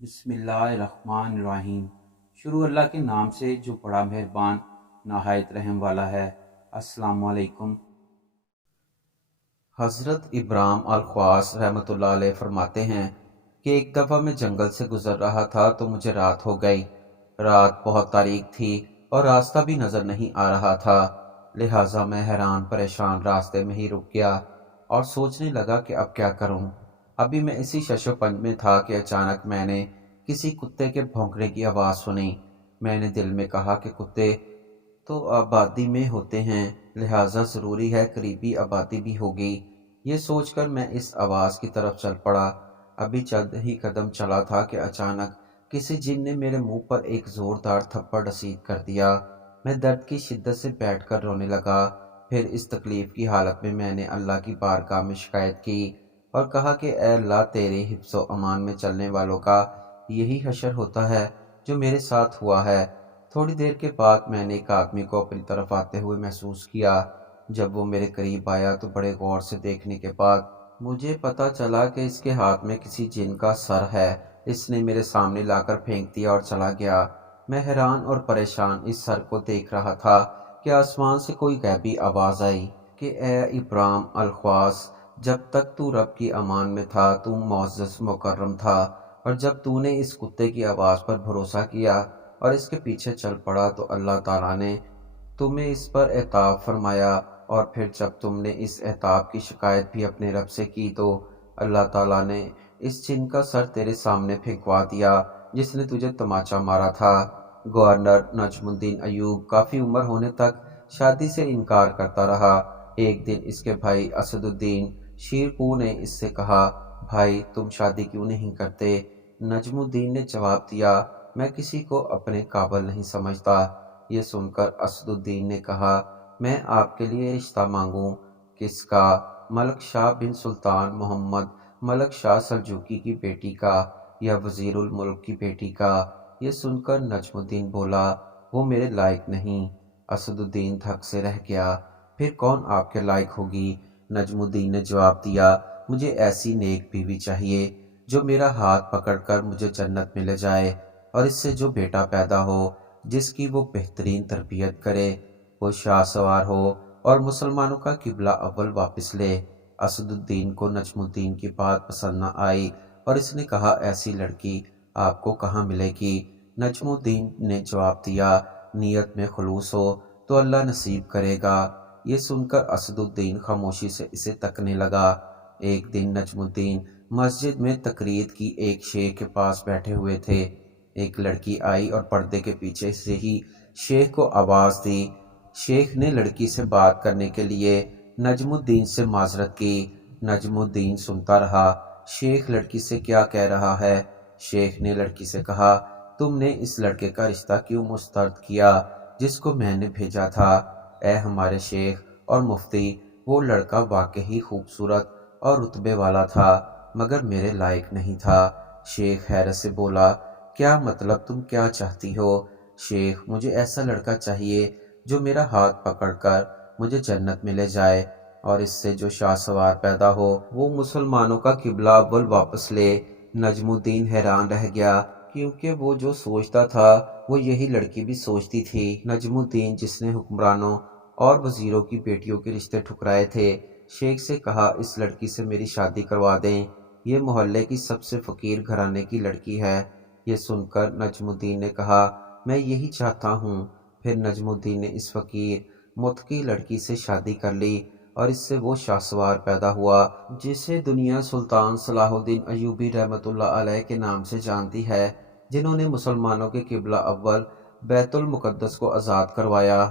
بسم اللہ الرحمن الرحیم۔ شروع اللہ کے نام سے جو بڑا مہربان نہایت رحم والا ہے۔ السلام علیکم۔ حضرت ابراہیم الخواص رحمۃ اللہ علیہ فرماتے ہیں کہ ایک دفعہ میں جنگل سے گزر رہا تھا تو مجھے رات ہو گئی۔ رات بہت تاریک تھی اور راستہ بھی نظر نہیں آ رہا تھا، لہٰذا میں حیران پریشان راستے میں ہی رک گیا اور سوچنے لگا کہ اب کیا کروں۔ ابھی میں اسی شش و پنج میں تھا کہ اچانک میں نے کسی کتے کے بھونکنے کی آواز سنی۔ میں نے دل میں کہا کہ کتے تو آبادی میں ہوتے ہیں، لہٰذا ضروری ہے قریبی آبادی بھی ہوگی۔ یہ سوچ کر میں اس آواز کی طرف چل پڑا۔ ابھی چند ہی قدم چلا تھا کہ اچانک کسی جن نے میرے منہ پر ایک زوردار تھپڑ رسید کر دیا۔ میں درد کی شدت سے بیٹھ کر رونے لگا۔ پھر اس تکلیف کی حالت میں نے اللہ کی بارگاہ میں شکایت کی اور کہا کہ اے اللہ، تیرے حفظ و امان میں چلنے والوں کا یہی حشر ہوتا ہے جو میرے ساتھ ہوا ہے۔ تھوڑی دیر کے بعد میں نے ایک آدمی کو اپنی طرف آتے ہوئے محسوس کیا۔ جب وہ میرے قریب آیا تو بڑے غور سے دیکھنے کے بعد مجھے پتا چلا کہ اس کے ہاتھ میں کسی جن کا سر ہے۔ اس نے میرے سامنے لا کر پھینک دیا اور چلا گیا۔ میں حیران اور پریشان اس سر کو دیکھ رہا تھا کہ آسمان سے کوئی غیبی آواز آئی کہ اے ابراہیم الخواص، جب تک تو رب کی امان میں تھا تو معزز مکرم تھا، اور جب تو نے اس کتے کی آواز پر بھروسہ کیا اور اس کے پیچھے چل پڑا تو اللہ تعالیٰ نے تمہیں اس پر عتاب فرمایا، اور پھر جب تم نے اس عتاب کی شکایت بھی اپنے رب سے کی تو اللہ تعالیٰ نے اس جن کا سر تیرے سامنے پھینکوا دیا جس نے تجھے تماچا مارا تھا۔ گورنر نجم الدین ایوب کافی عمر ہونے تک شادی سے انکار کرتا رہا۔ ایک دن اس کے بھائی اسد الدین شیرپور نے اس سے کہا، بھائی تم شادی کیوں نہیں کرتے؟ نجم الدین نے جواب دیا، میں کسی کو اپنے قابل نہیں سمجھتا۔ یہ سن کر اسد الدین نے کہا، میں آپ کے لیے رشتہ مانگوں؟ کس کا؟ ملک شاہ بن سلطان محمد ملک شاہ سلجوقی کی بیٹی کا، یا وزیر الملک کی بیٹی کا؟ یہ سن کر نجم الدین بولا، وہ میرے لائق نہیں۔ اسد الدین دھک سے رہ گیا، پھر کون آپ کے لائق ہوگی؟ نجم الدین نے جواب دیا، مجھے ایسی نیک بیوی چاہیے جو میرا ہاتھ پکڑ کر مجھے جنت میں لے جائے، اور اس سے جو بیٹا پیدا ہو جس کی وہ بہترین تربیت کرے، وہ شاہ سوار ہو اور مسلمانوں کا قبلہ اول واپس لے۔ اسد الدین کو نجم الدین کی بات پسند نہ آئی اور اس نے کہا، ایسی لڑکی آپ کو کہاں ملے گی؟ نجم الدین نے جواب دیا، نیت میں خلوص ہو تو اللہ نصیب کرے گا۔ یہ سن کر اسد الدین خاموشی سے اسے تکنے لگا۔ ایک دن نجم الدین مسجد میں تقریر کی ایک شیخ کے پاس بیٹھے ہوئے تھے۔ ایک لڑکی آئی اور پردے کے پیچھے سے ہی شیخ کو آواز دی۔ شیخ نے لڑکی سے بات کرنے کے لیے نجم الدین سے معذرت کی۔ نجم الدین سنتا رہا، شیخ لڑکی سے کیا کہہ رہا ہے۔ شیخ نے لڑکی سے کہا، تم نے اس لڑکے کا رشتہ کیوں مسترد کیا جس کو میں نے بھیجا تھا؟ اے ہمارے شیخ اور مفتی، وہ لڑکا واقعی خوبصورت اور رتبے والا تھا مگر میرے لائق نہیں تھا۔ شیخ حیرت سے بولا، کیا مطلب، تم کیا چاہتی ہو؟ شیخ، مجھے ایسا لڑکا چاہیے جو میرا ہاتھ پکڑ کر مجھے جنت میں لے جائے، اور اس سے جو شاہ سوار پیدا ہو وہ مسلمانوں کا قبلہ اول واپس لے۔ نجم الدین حیران رہ گیا کیونکہ وہ جو سوچتا تھا وہ یہی لڑکی بھی سوچتی تھی۔ نجم الدین جس نے حکمرانوں اور وزیروں کی بیٹیوں کے رشتے ٹھکرائے تھے، شیخ سے کہا، اس لڑکی سے میری شادی کروا دیں، یہ محلے کی سب سے فقیر گھرانے کی لڑکی ہے۔ یہ سن کر نجم الدین نے کہا، میں یہی چاہتا ہوں۔ پھر نجم الدین نے اس فقیر متقی لڑکی سے شادی کر لی اور اس سے وہ شاہ سوار پیدا ہوا جسے دنیا سلطان صلاح الدین ایوبی رحمۃ اللہ علیہ کے نام سے جانتی ہے، جنہوں نے مسلمانوں کے قبلہ اول بیت المقدس کو آزاد کروایا۔